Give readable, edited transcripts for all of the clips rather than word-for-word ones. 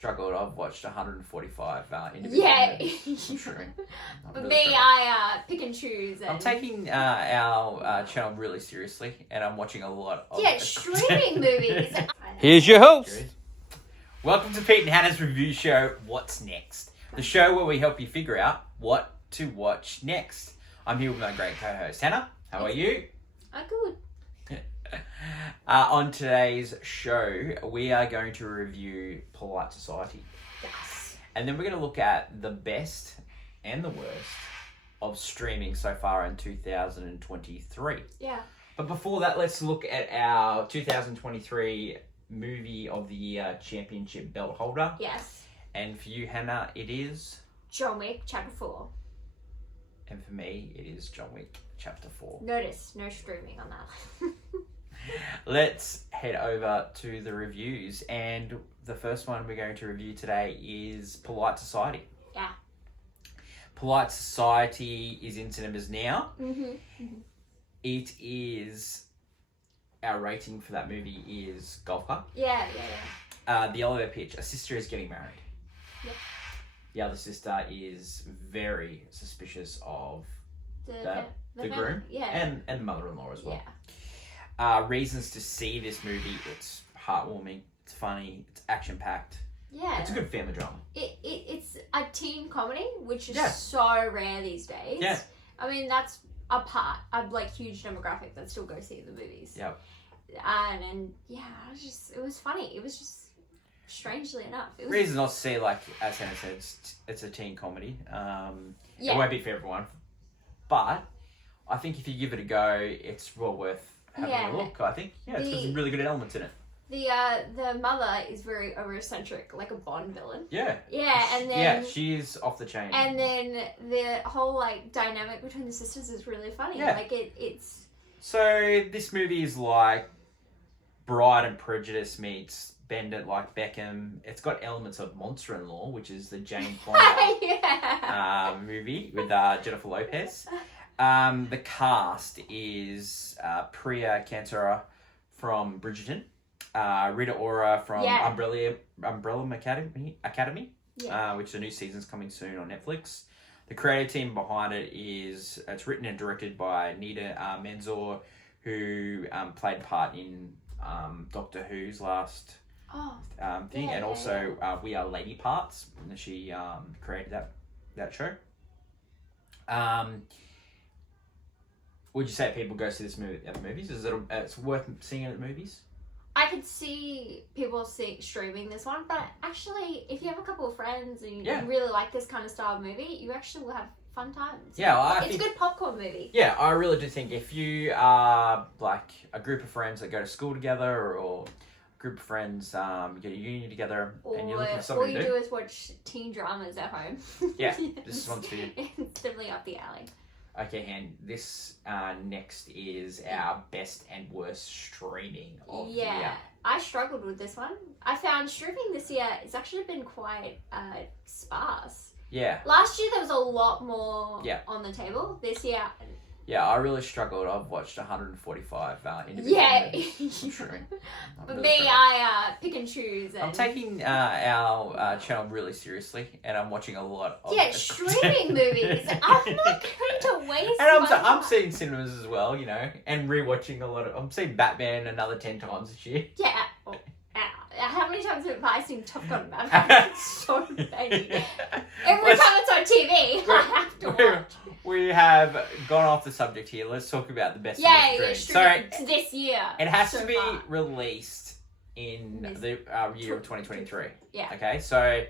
Struggled. I've watched 145 individual movies. I'm sure. For me, I pick and choose. And... I'm taking our channel really seriously, and I'm watching a lot of streaming movies. Here's your host. Welcome to Pete and Hannah's review show, What's Next? The show where we help you figure out what to watch next. I'm here with my great co-host, Hannah. How are you? I'm good. On today's show, we are going to review Polite Society. Yes. And then we're going to look at the best and the worst of streaming so far in 2023. Yeah. But before that, let's look at our 2023 Movie of the Year Championship belt holder. Yes. And for you, Hannah, it is... John Wick, Chapter 4. And for me, it is John Wick, Chapter 4. Notice, no streaming on that. Let's head over to the reviews. And the first one we're going to review today is Polite Society. Yeah. Polite Society is in cinemas now. Mm-hmm. It is... Our rating for that movie is Golf Club. Yeah. The elevator pitch. A sister is getting married. Yep. The other sister is very suspicious of the groom. Yeah. And the mother-in-law as well. Yeah. Reasons to see this movie. It's heartwarming. It's funny. It's action-packed. Yeah. It's a good family drama. It's a teen comedy, which is Yeah. so rare these days. Yeah. I mean, that's a huge demographic that still go see the movies. Yeah. And yeah, it was funny. It was just strangely enough. Reasons not to see, like as Hannah said, it's a teen comedy. It won't be for everyone, but I think if you give it a go, it's well worth having a look. I think it's got some really good elements in it. The mother is very over-eccentric, like a Bond villain. Yeah. Yeah, and then... she is off the chain. And then the whole, like, dynamic between the sisters is really funny. Yeah. Like, it's... So, this movie is like Bride and Prejudice meets Bend It Like Beckham. It's got elements of Monster-in-Law, which is the Jane Fonda movie with Jennifer Lopez. The cast is Priya, Kansara from Bridgeton. Ritu Arya from Umbrella Academy, which is a new season's coming soon on Netflix. The creative team behind it it's written and directed by Nida, manzoor, who played part in Doctor Who's last thing, and also We Are Lady Parts. She created that show. Would you say people go see this movie at the movies? Is it's worth seeing it at the movies? I could see people streaming this one, but actually, if you have a couple of friends and you really like this kind of style of movie, you actually will have fun times. Yeah, it's a good popcorn movie. Yeah, I really do think if you are like a group of friends that go to school together, or a group of friends you get a uni together, and you're looking for something to do. All you do is watch teen dramas at home. Yeah, this one's for you. It's definitely up the alley. Okay, Han, this next is our best and worst streaming of the year. I struggled with this one. I found streaming this year, it's actually been quite sparse. Yeah. Last year there was a lot more on the table. This year... Yeah, I really struggled. I've watched 145 individual movies. I'm streaming. For me, I pick and choose. And... I'm taking our channel really seriously, and I'm watching a lot of... streaming movies. I'm not going to waste and I'm seeing cinemas as well, and rewatching a lot of... I'm seeing Batman another 10 times this year. Yeah. How many times have I seen Top Gun Maverick? So many. Every time it's on TV, I have to watch. We have gone off the subject here. Let's talk about the best streaming. So this year. It has to be released in the year of 2023. Yeah. Okay, so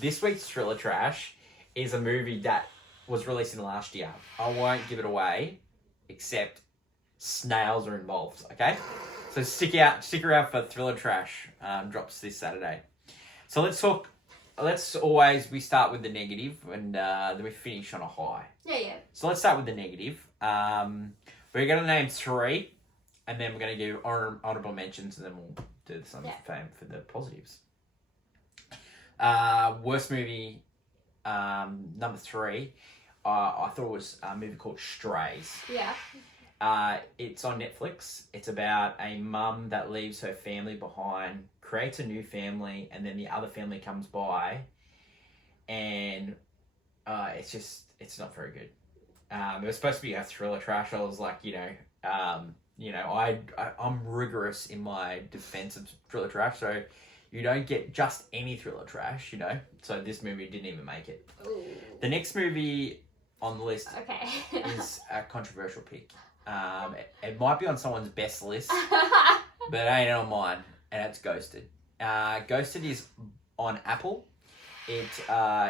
this week's Thriller Trash is a movie that was released in last year. I won't give it away, except snails are involved, okay? So stick around for Thriller Trash. Drops this Saturday. So let's talk. We start with the negative, and then we finish on a high. Yeah. So let's start with the negative. We're going to name 3, and then we're going to give honourable mentions, and then we'll do the same for the positives. Worst movie, number 3. I thought it was a movie called Strays. Yeah. It's on Netflix. It's about a mum that leaves her family behind, creates a new family, and then the other family comes by, and it's not very good. It was supposed to be a thriller trash. I was like, I'm rigorous in my defense of thriller trash, so you don't get just any thriller trash, So this movie didn't even make it. Ooh. The next movie on the list okay. is a controversial pick. It might be on someone's best list, but it ain't on mine, and it's Ghosted. Ghosted is on Apple. It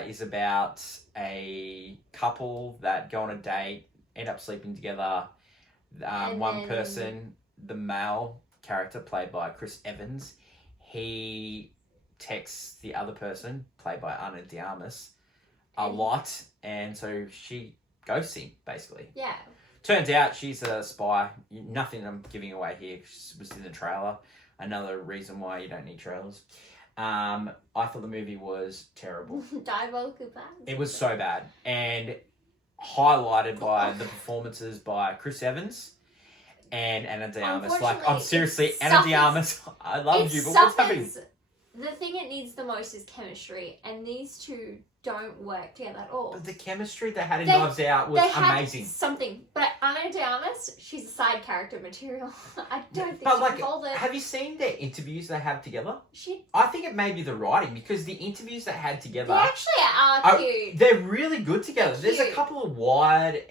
is about a couple that go on a date, end up sleeping together. One person, the male character played by Chris Evans, he texts the other person, played by Ana de Armas, a lot, and so she ghosts him, basically. Yeah. Turns out she's a spy. Nothing I'm giving away here. She was in the trailer. Another reason why you don't need trailers. I thought the movie was terrible. Diabolical Plan. It was so bad. And highlighted by the performances by Chris Evans and Ana de Armas. Like, I'm seriously, Ana de Armas, I love you, but what's happening? The thing it needs the most is chemistry, and these two don't work together at all. But the chemistry they had in Knives Out was amazing. Something, but Ana de Armas, she's a side character material. I don't think but she can hold it. Have you seen their interviews they have together? I think it may be the writing, because the interviews they had together... They actually are cute. They're really good together. Cute. There's a couple of wide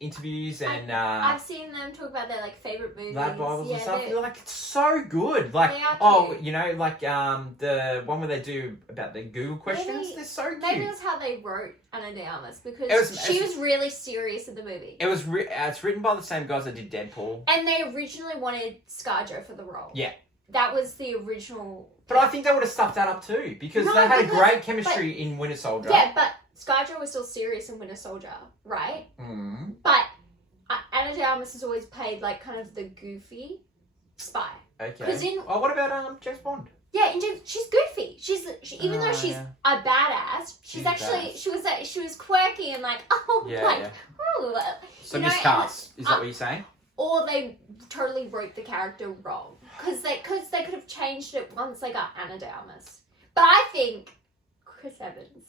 interviews, and I've seen them talk about their favorite movies. Lab Bibles and stuff. They're it's so good. Like, they are cute. The one where they do about the Google questions. They're so cute. Maybe that's how they wrote Ana de Armas, because she was really serious in the movie. It was it's written by the same guys that did Deadpool, and they originally wanted ScarJo for the role. Yeah, that was the original. But I think they would have stuffed that up too, because they had a great chemistry in Winter Soldier. Yeah, but ScarJo was still serious in Winter Soldier, right? Mm. But Ana de Armas has always played like kind of the goofy spy. Okay. What about James Bond? Yeah, she's goofy. Even though she's a badass, she's actually badass. She was quirky and like ooh. So miscast, is that what you're saying? Or they totally wrote the character wrong, because they could have changed it once they got Ana de Armas. But I think Chris Evans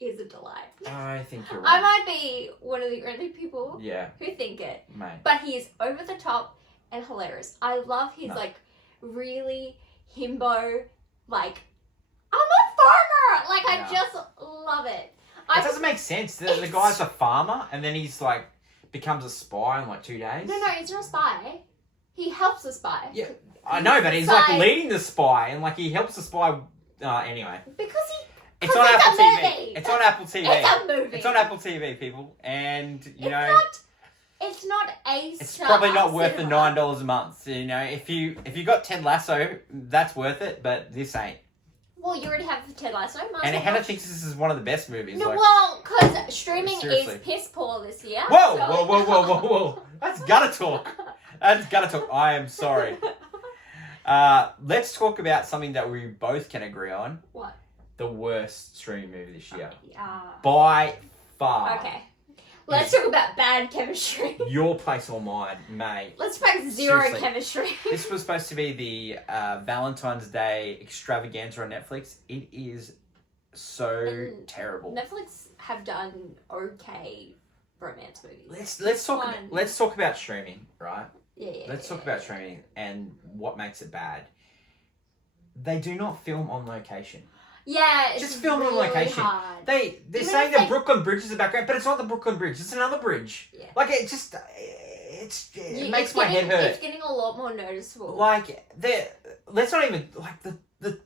is a delight. I think you're right. I might be one of the only people who think it. Mate. But he is over the top and hilarious. I love his really himbo, like, I'm a farmer! Like, I just love it. It doesn't make sense. The guy's a farmer, and then he's like, becomes a spy in like 2 days. No, he's not a spy. He helps the spy. Yeah, I know, but he's like leading the spy, and like he helps the spy. Anyway. Because it's on Apple TV. It's on Apple TV. It's a movie. It's on Apple TV, people, and it's not It's probably not worth the $9 a month. If you got Ted Lasso, that's worth it, but this ain't. Well, you already have Ted Lasso. And Hannah thinks this is one of the best movies. No, because streaming is piss poor this year. Whoa. That's gotta talk. I am sorry. Let's talk about something that we both can agree on. What? The worst streaming movie this year. By far. Okay. Let's talk about bad chemistry. Your place or mine, mate. Let's talk zero chemistry. This was supposed to be the Valentine's Day extravaganza on Netflix. It is so terrible. Netflix have done okay romance movies. Let's talk about streaming, right? Yeah. Let's talk about streaming and what makes it bad. They do not film on location. Yeah, it's just film really on location. Hard. They're saying the Brooklyn Bridge is the background, but it's not the Brooklyn Bridge. It's another bridge. Yeah. Like it makes my head hurt. It's getting a lot more noticeable. Like let's not even like the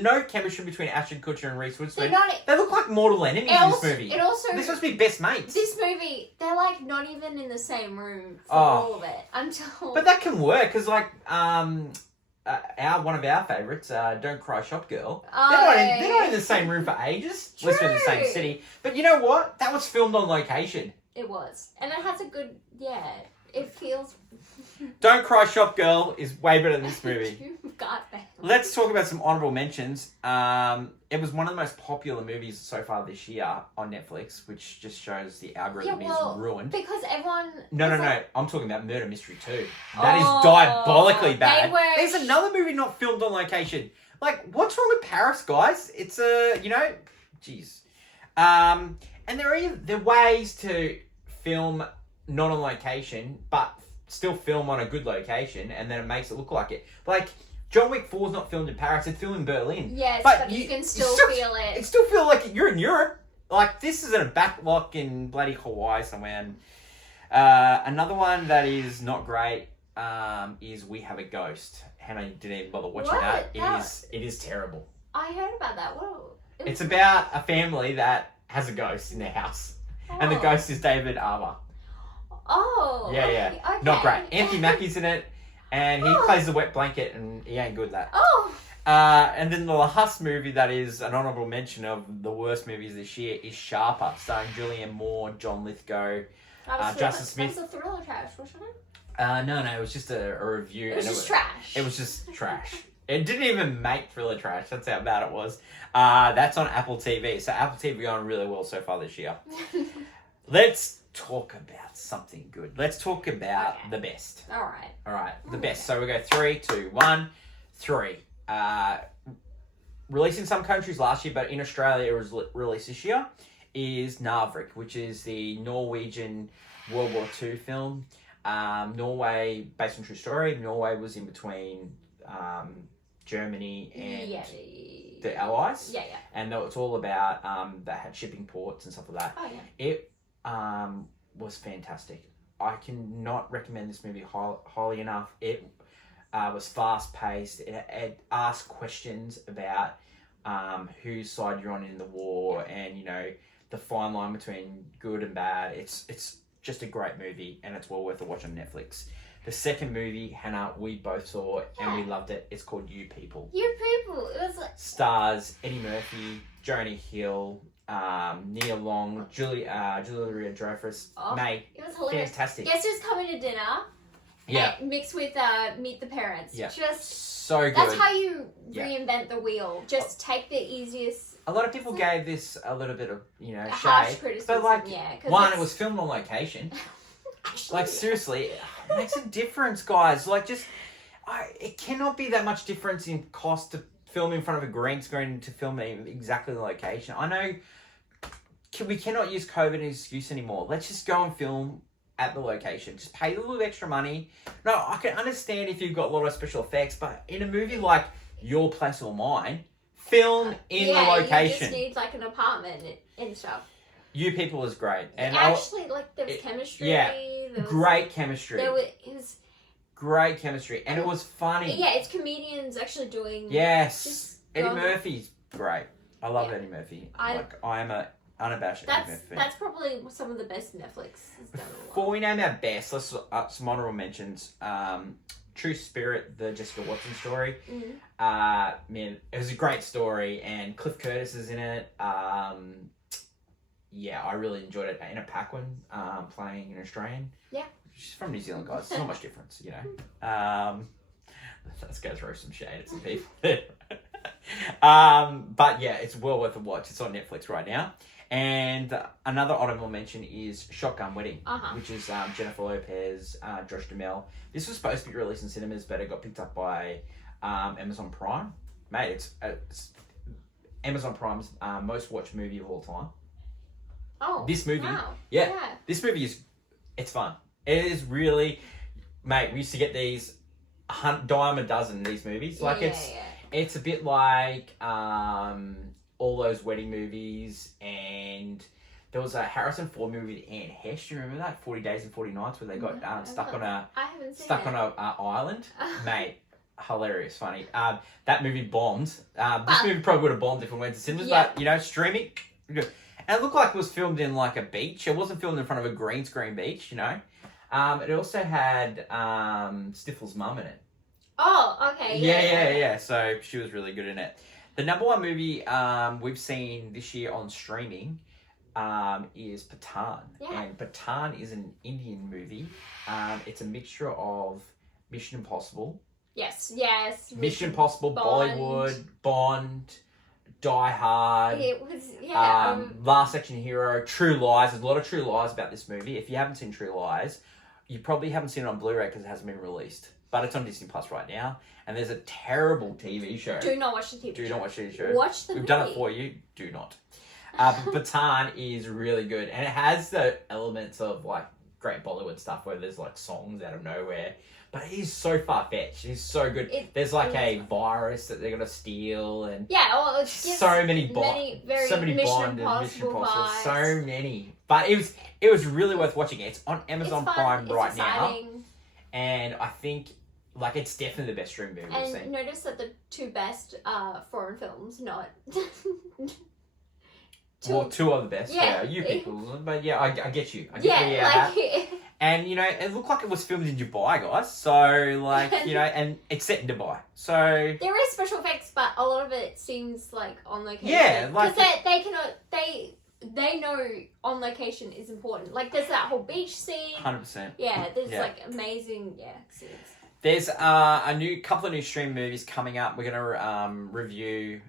no chemistry between Ashton Kutcher and Reese Witherspoon. They look like mortal enemies in this movie. They're supposed to be best mates. This movie, they're like not even in the same room for all of it until. But that can work because like one of our favourites, Don't Cry Shop Girl. They're not in the same room for ages. True. Unless we're in the same city. But you know what? That was filmed on location. It was, and it has a good It feels. Don't Cry Shop Girl is way better than this movie. You got that. Let's talk about some honourable mentions. It was one of the most popular movies so far this year on Netflix, which just shows the algorithm is ruined. Because everyone... No. I'm talking about Murder Mystery 2. That is diabolically bad. There's another movie not filmed on location. Like, what's wrong with Paris, guys? It's jeez. And there are ways to film not on location, but still film on a good location, and then it makes it look like it. Like, John Wick 4 is not filmed in Paris, it's filmed in Berlin. Yes, but you can still feel it. It still feels like you're in Europe. Like, this is in a backlock in bloody Hawaii somewhere. And, another one that is not great is We Have a Ghost. Hannah didn't even bother watching that. It is terrible. I heard about that. Whoa. It's about a family that has a ghost in their house. Oh. And the ghost is David Arbor. Oh. Yeah. Okay. Not great. Anthony Mackie's in it. And he plays the wet blanket, and he ain't good at that. Oh. And then the last movie that is an honourable mention of the worst movies this year is Sharper, starring Julianne Moore, John Lithgow, Justin Smith. That was a thriller trash, wasn't it? No, it was just a review. It was just trash. It was just trash. It didn't even make thriller trash. That's how bad it was. That's on Apple TV. So Apple TV going really well so far this year. Let's talk about something good. Let's talk about the best. All right. The best. So we go 3, 2, 1, 3. Released in some countries last year, but in Australia it was released this year, is Narvik, which is the Norwegian World War II film. Norway, based on true story. Norway was in between Germany and the Allies. Yeah. And it's all about, they had shipping ports and stuff like that. Oh, yeah. It was fantastic. I cannot recommend this movie highly enough. It was fast-paced. It asked questions about whose side you're on in the war and, the fine line between good and bad. It's just a great movie, and it's well worth a watch on Netflix. The second movie, Hannah, we both saw and we loved it. It's called You People. You People. It was Stars Eddie Murphy, Joni Hill, Nia Long, Julia Dreyfus. Mate, it was hilarious. Fantastic. Guess who's coming to dinner? Yeah. Mixed with Meet the Parents. Yeah. Just so good. That's how you reinvent the wheel. Just take the easiest. A lot of people gave this a little bit of, shade. Harsh criticism. But one, it was filmed on location. Actually, seriously, it makes a difference, guys. It cannot be that much difference in cost to film in front of a green screen to film exactly the location. I know we cannot use COVID as an excuse anymore. Let's just go and film at the location. Just pay a little extra money. No, I can understand if you've got a lot of special effects, but in a movie like Your Place or Mine, film in the location. You just need an apartment and stuff. You People is great. And there was chemistry. Yeah, great chemistry. It was great chemistry, and it was funny. Yeah, it's comedians actually doing. Yes, Eddie Murphy's great. I love Eddie Murphy. I am a unabashed Eddie Murphy. That's probably some of the best Netflix has done. Before we name our best, let's some honorable mentions. True Spirit, the Jessica Watson story. Mm-hmm. It was a great story, and Cliff Curtis is in it. I really enjoyed it. Anna Paquin playing an Australian. Yeah. She's from New Zealand, guys. There's not much difference, Let's go throw some shade at some people. But yeah, it's well worth a watch. It's on Netflix right now. And another honorable mention is Shotgun Wedding, which is Jennifer Lopez, Josh Duhamel. This was supposed to be released in cinemas, but it got picked up by Amazon Prime. Mate, it's Amazon Prime's most watched movie of all time. Oh, this movie, wow. Yeah. This movie it's fun. It is really, mate. We used to get these dime a dozen these movies. It's a bit like all those wedding movies, and there was a Harrison Ford movie with Anne Hesh. Do you remember that? 40 Days and 40 Nights, where they got stuck on a island. Mate, hilarious, funny. That movie bombed. This movie probably would have bombed if it went to cinemas, but streaming. And it looked like it was filmed in a beach. It wasn't filmed in front of a green screen beach, It also had Stiffel's mum in it. Oh, okay. Yeah. So she was really good in it. The number one movie we've seen this year on streaming is Patan. Yeah. And Patan is an Indian movie. It's a mixture of Mission Impossible. Yes. Mission Impossible, Bond. Bollywood, Bond, Die Hard. It was, Last Action Hero, True Lies. There's a lot of True Lies about this movie. If you haven't seen True Lies, you probably haven't seen it on Blu-ray because it hasn't been released. But it's on Disney Plus right now. And there's a terrible TV show. Do not watch the TV show. Do not watch the TV show. Watch the We've movie. done it for you. Do not. But Patan is really good. And it has the elements of, like, great Bollywood stuff where there's, like, songs out of nowhere. But it is so far-fetched. It's so good. There's, like, a virus that they're going to steal. And it's so many Bond and Mission Impossible. So many. But it was really worth watching. It's on Amazon Prime right now. And I think, like, it's definitely the best stream movie we've seen. And notice that the two best foreign films, not... two of the best. Yeah, you pick them. But yeah, I get you. I get and, you know, it looked like it was filmed in Dubai, guys. So, like, you know, and it's set in Dubai. So... There is special effects, but a lot of it seems, like, on location. Yeah, like... Because they know on location is important. Like, there's that whole beach scene. 100%. Yeah, there's, like, amazing, scenes. There's couple of new stream movies coming up. We're going to review...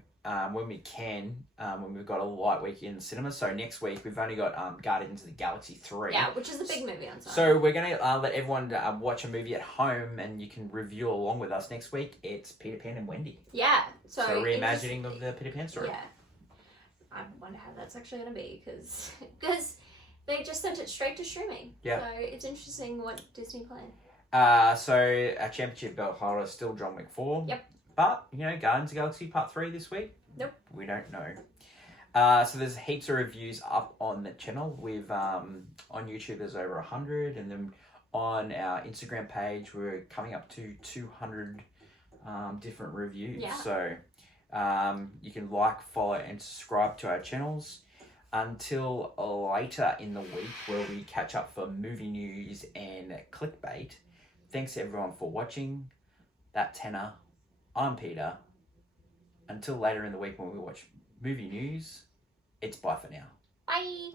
when we can, when we've got a light week in the cinema. So next week we've only got Guardians of the Galaxy 3. Yeah, which is a big movie on time. So we're going to let everyone watch a movie at home and you can review along with us next week. It's Peter Pan and Wendy. Yeah. So reimagining of the Peter Pan story. Yeah. I wonder how that's actually going to be because they just sent it straight to streaming. Yeah. So it's interesting what Disney planned. So our championship belt holder is still John Wick 4. Yep. But, you know, Guardians of the Galaxy Part 3 this week? Nope. We don't know. So there's heaps of reviews up on the channel. We've, on YouTube, there's over 100. And then on our Instagram page, we're coming up to 200 different reviews. Yeah. So you can like, follow, and subscribe to our channels. Until later in the week where we catch up for movie news and clickbait. Thanks everyone for watching. That's Hannah. I'm Peter. Until later in the week when we watch movie news, it's bye for now. Bye.